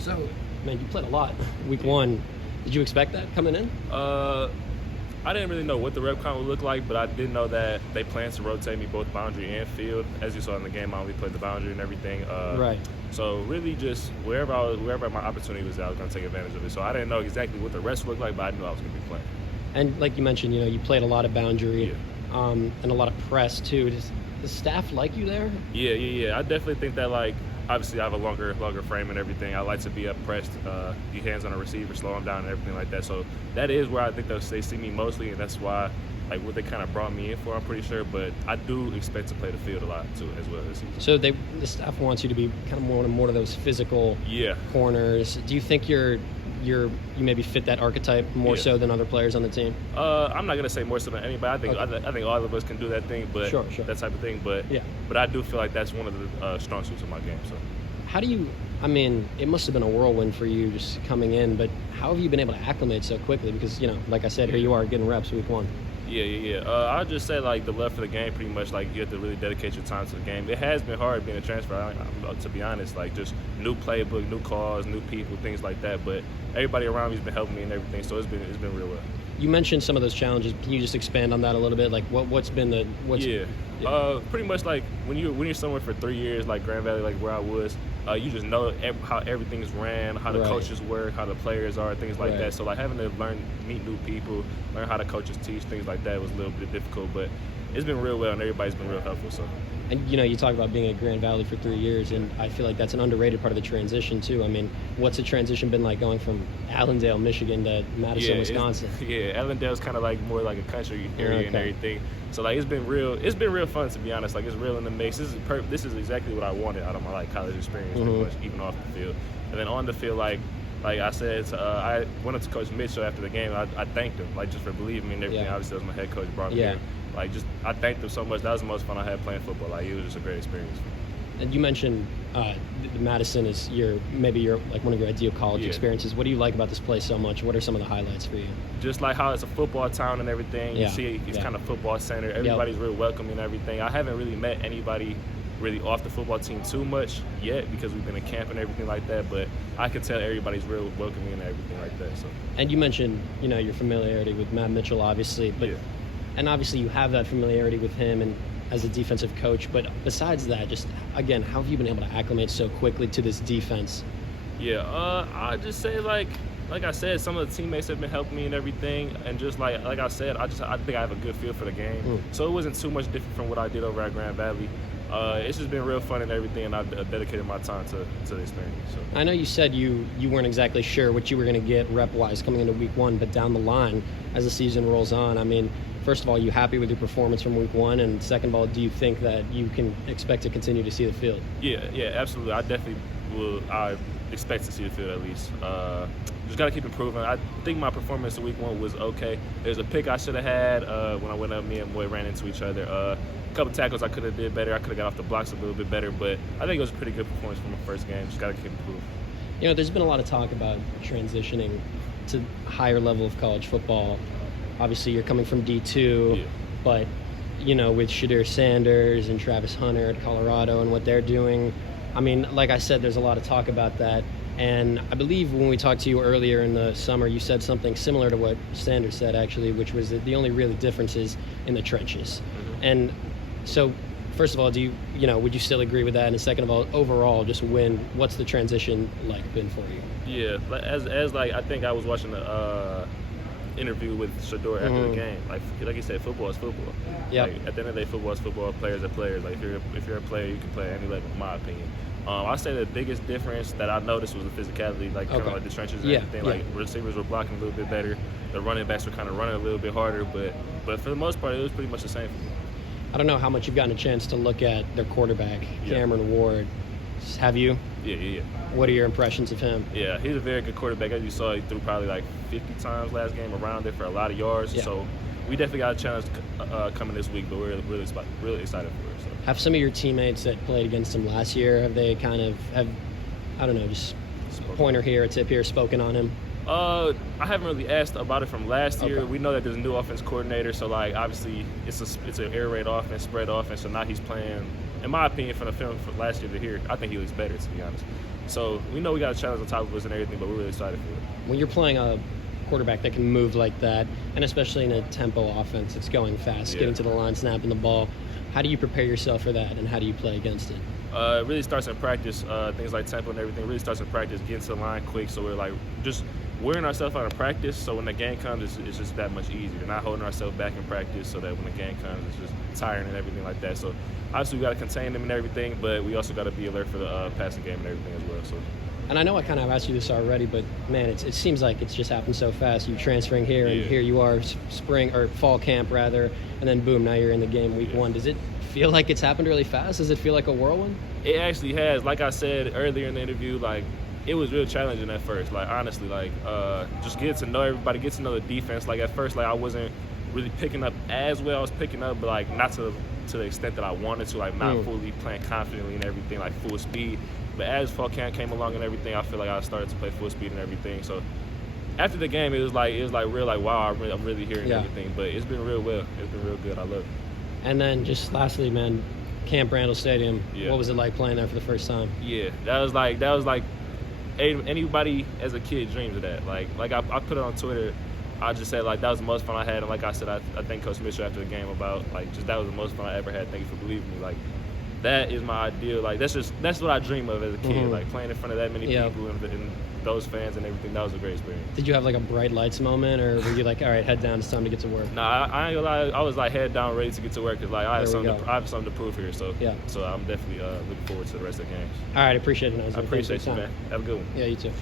So, man, you played a lot week one. Did you expect that coming in? I didn't really know what the rep count would look like, but I did know that they planned to rotate me both boundary and field. As you saw in the game, I only played the boundary and everything. Right. So really just wherever my opportunity was, I was going to take advantage of it. So I didn't know exactly what the rest looked like, but I knew I was going to be playing. And like you mentioned, you played a lot of boundary and a lot of press too. Does the staff like you there? Yeah. I definitely think that, like, obviously I have a longer frame and everything. I like to be up pressed, get hands on a receiver, slow him down and everything like that. So that is where I think they see me mostly, and that's why, like, what they kind of brought me in for, I'm pretty sure. But I do expect to play the field a lot too as well this season. So the staff wants you to be kind of more of those physical corners. Do you think you maybe fit that archetype more so than other players on the team? I'm not gonna say more so than anybody. I think all of us can do that thing, but sure. that type of thing. But I do feel like that's one of the strong suits of my game. So how do you? I mean, it must have been a whirlwind for you just coming in, but how have you been able to acclimate so quickly? Because like I said, here you are getting reps week one. Yeah. I'll just say, like, the love for the game, pretty much, like, you have to really dedicate your time to the game. It has been hard being a transfer, to be honest, like, just new playbook, new calls, new people, things like that. But everybody around me has been helping me and everything, so it's been real well. You mentioned some of those challenges. Can you just expand on that a little bit? Like, what's been the pretty much, like, when you're somewhere for 3 years, like Grand Valley, like where I was, you just know how everything's ran, how the coaches work, how the players are, things like that. So, like, having to meet new people, learn how the coaches teach, things like that was a little bit difficult, but it's been real well and everybody's been real helpful. So. And you talk about being at Grand Valley for 3 years, and I feel like that's an underrated part of the transition too. I mean, what's the transition been like going from Allendale, Michigan to Madison, Wisconsin? Allendale's kind of like more like a country area and everything. So, like, it's been real fun, to be honest. Like, it's real in the mix. This is exactly what I wanted out of my, like, college experience, pretty much, even off the field. And then on the field, like I said, I went up to Coach Mitchell after the game. I thanked him, like, just for believing me and everything. Obviously, that was my head coach, brought me here. Like, just I thanked him so much. That was the most fun I had playing football. Like, it was just a great experience. And you mentioned Madison is like one of your ideal college experiences. What do you like about this place so much? What are some of the highlights for you? Just like how it's a football town and everything. You see, it's kind of football center. Everybody's real welcoming and everything. I haven't really met anybody really off the football team too much yet because we've been in camp and everything like that, but I can tell everybody's real welcoming and everything like that. So. And you mentioned, your familiarity with Matt Mitchell, obviously, but and obviously you have that familiarity with him and as a defensive coach, but besides that, just again, how have you been able to acclimate so quickly to this defense? I just say, like I said, some of the teammates have been helping me and everything, and just like I said, I think I have a good feel for the game. So it wasn't too much different from what I did over at Grand Valley. It's just been real fun and everything, and I've dedicated my time to the experience. So. I know you said you weren't exactly sure what you were going to get rep-wise coming into week one, but down the line, as the season rolls on, I mean, first of all, are you happy with your performance from week one? And second of all, do you think that you can expect to continue to see the field? Yeah, absolutely. I definitely will. I expect to see the field at least. Just got to keep improving. I think my performance in week one was okay. There's a pick I should have had when I went up. Me and Boy ran into each other. A couple tackles I could have did better. I could have got off the blocks a little bit better, but I think it was a pretty good performance from the first game. Just got to keep improving. There's been a lot of talk about transitioning to a higher level of college football. Obviously, you're coming from D2, but, with Shadir Sanders and Travis Hunter at Colorado and what they're doing, I mean, like I said, there's a lot of talk about that. And I believe when we talked to you earlier in the summer, you said something similar to what Sanders said, actually, which was that the only really difference is in the trenches. And so, first of all, would you still agree with that? And second of all, overall, just what's the transition been for you? Yeah, as I think I was watching the interview with Shador after the game. Like you said, football is football. Yeah. Like, at the end of the day, football is football. Players are players. Like, if you're a player, you can play at any level, in my opinion. I say the biggest difference that I noticed was the physicality, kind of like the trenches and everything. Like, receivers were blocking a little bit better. The running backs were kind of running a little bit harder, but for the most part, it was pretty much the same for me. I don't know how much you've gotten a chance to look at their quarterback, Cameron Ward. Have you? Yeah. What are your impressions of him? Yeah, he's a very good quarterback. As you saw, he threw probably like 50 times last game around it for a lot of yards. Yeah. So we definitely got a challenge coming this week, but we're really excited for it. So. Have some of your teammates that played against him last year, have they just pointer here, a tip here, spoken on him? I haven't really asked about it from last year. We know that there's a new offense coordinator, so obviously it's an air raid offense, spread offense. So now he's playing in my opinion, from the film from last year to here, I think he looks better, to be honest. So we know we got a challenge on top of us and everything, but we're really excited for it. When you're playing a quarterback that can move like that, and especially in a tempo offense, it's going fast, getting to the line, snapping the ball. How do you prepare yourself for that, and how do you play against it? It really starts in practice. Things like tempo and everything really starts in practice, getting to the line quick. So we're like just wearing ourselves out of practice. So when the game comes, it's just that much easier. Not holding ourselves back in practice, so that when the game comes, it's just tiring and everything like that. So obviously we got to contain them and everything, but we also got to be alert for the passing game and everything as well. So. And I know I kind of asked you this already, but man, it seems like it's just happened so fast. You transferring here, and here you are, spring or fall camp rather, and then boom, now you're in the game week 1. Does it feel like it's happened really fast? Does it feel like a whirlwind? It actually has. Like I said earlier in the interview, like it was real challenging at first. Like honestly, like just get to know everybody, get to know the defense. Like at first, like I wasn't really picking up as well. I was picking up, but like not to the extent that I wanted to. Like not fully playing confidently and everything, like full speed. But as fall camp came along and everything, I feel like I started to play full speed and everything. So after the game, it was like real like wow, I'm really hearing everything. But it's been real well. It's been real good. I love it. And then just lastly, man, Camp Randall Stadium. What was it like playing there for the first time? Yeah, that was like anybody as a kid dreams of that. Like I put it on Twitter. I just said like that was the most fun I had, and like I said, I thank Coach Mitchell after the game about like just that was the most fun I ever had. Thank you for believing me. Like that is my ideal. Like that's what I dream of as a kid. Like playing in front of that many people and those fans and everything. That was a great experience. Did you have like a bright lights moment, or were you like, all right, head down, it's time to get to work? Nah, I ain't gonna lie. I was like head down, ready to get to work because like I have something to prove here. So so I'm definitely looking forward to the rest of the games. All right, appreciate it, Nyzier. I appreciate you, man. Have a good one. Yeah, you too.